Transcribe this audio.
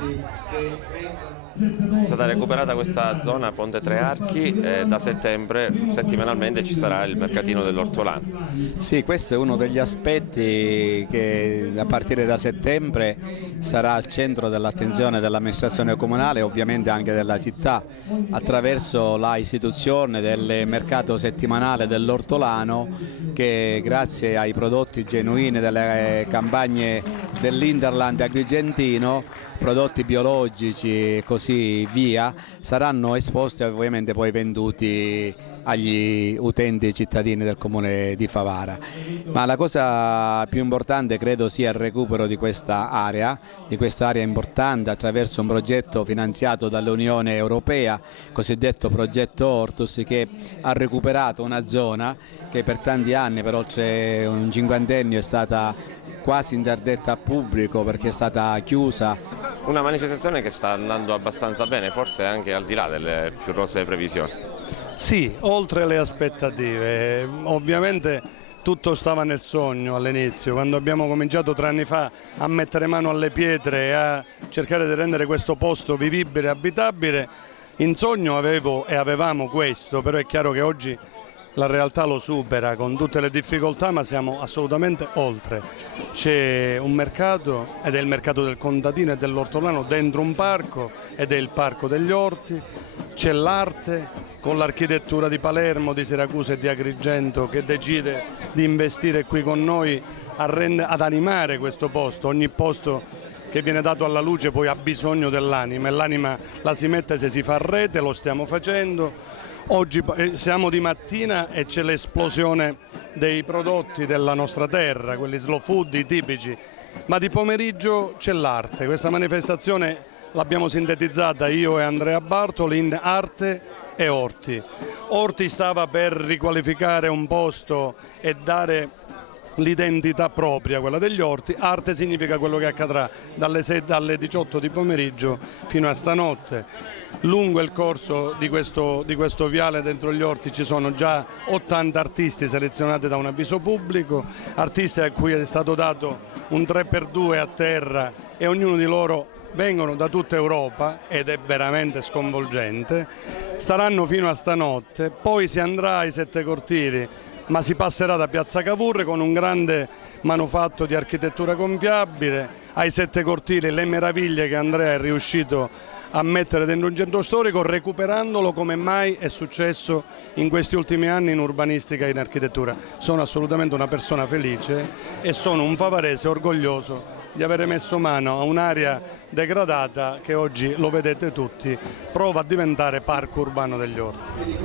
È stata recuperata questa zona Ponte Tre Archi e da settembre settimanalmente ci sarà il mercatino dell'ortolano. Sì, questo è uno degli aspetti che a partire da settembre sarà al centro dell'attenzione dell'amministrazione comunale e ovviamente anche della città, attraverso la istituzione del mercato settimanale dell'ortolano che grazie ai prodotti genuini delle campagne dell'Interland agrigentino, prodotti biologici e così via, saranno esposti e ovviamente poi venduti agli utenti cittadini del comune di Favara. Ma la cosa più importante credo sia il recupero di quest'area importante attraverso un progetto finanziato dall'Unione Europea, cosiddetto progetto Hortus, che ha recuperato una zona che per tanti anni, per oltre un cinquantennio, è stata quasi interdetta al pubblico perché è stata chiusa. Una manifestazione che sta andando abbastanza bene, forse anche al di là delle più rosee previsioni. Sì, oltre le aspettative, ovviamente tutto stava nel sogno all'inizio, quando abbiamo cominciato 3 anni fa a mettere mano alle pietre e a cercare di rendere questo posto vivibile e abitabile. In sogno avevo e avevamo questo, però è chiaro che oggi la realtà lo supera con tutte le difficoltà, ma siamo assolutamente oltre. C'è un mercato ed è il mercato del contadino e dell'ortolano dentro un parco ed è il parco degli orti, c'è l'arte con l'architettura di Palermo, di Siracusa e di Agrigento che decide di investire qui con noi ad animare questo posto. Ogni posto che viene dato alla luce poi ha bisogno dell'anima e l'anima la si mette se si fa rete, lo stiamo facendo. Oggi siamo di mattina e c'è l'esplosione dei prodotti della nostra terra, quelli slow food, i tipici, ma di pomeriggio c'è l'arte. Questa manifestazione l'abbiamo sintetizzata io e Andrea Bartoli in arte e orti. Orti stava per riqualificare un posto e dare l'identità propria, quella degli orti. Arte significa quello che accadrà dalle 18 di pomeriggio fino a stanotte. Lungo il corso di questo viale dentro gli orti ci sono già 80 artisti selezionati da un avviso pubblico, artisti a cui è stato dato un 3x2 a terra e ognuno di loro vengono da tutta Europa ed è veramente sconvolgente. Staranno fino a stanotte, poi si andrà ai Sette Cortili, ma si passerà da Piazza Cavour con un grande manufatto di architettura gonfiabile, ai Sette Cortili le meraviglie che Andrea è riuscito a mettere dentro un centro storico, recuperandolo come mai è successo in questi ultimi anni in urbanistica e in architettura. Sono assolutamente una persona felice e sono un favarese orgoglioso di avere messo mano a un'area degradata che oggi, lo vedete tutti, prova a diventare parco urbano degli orti.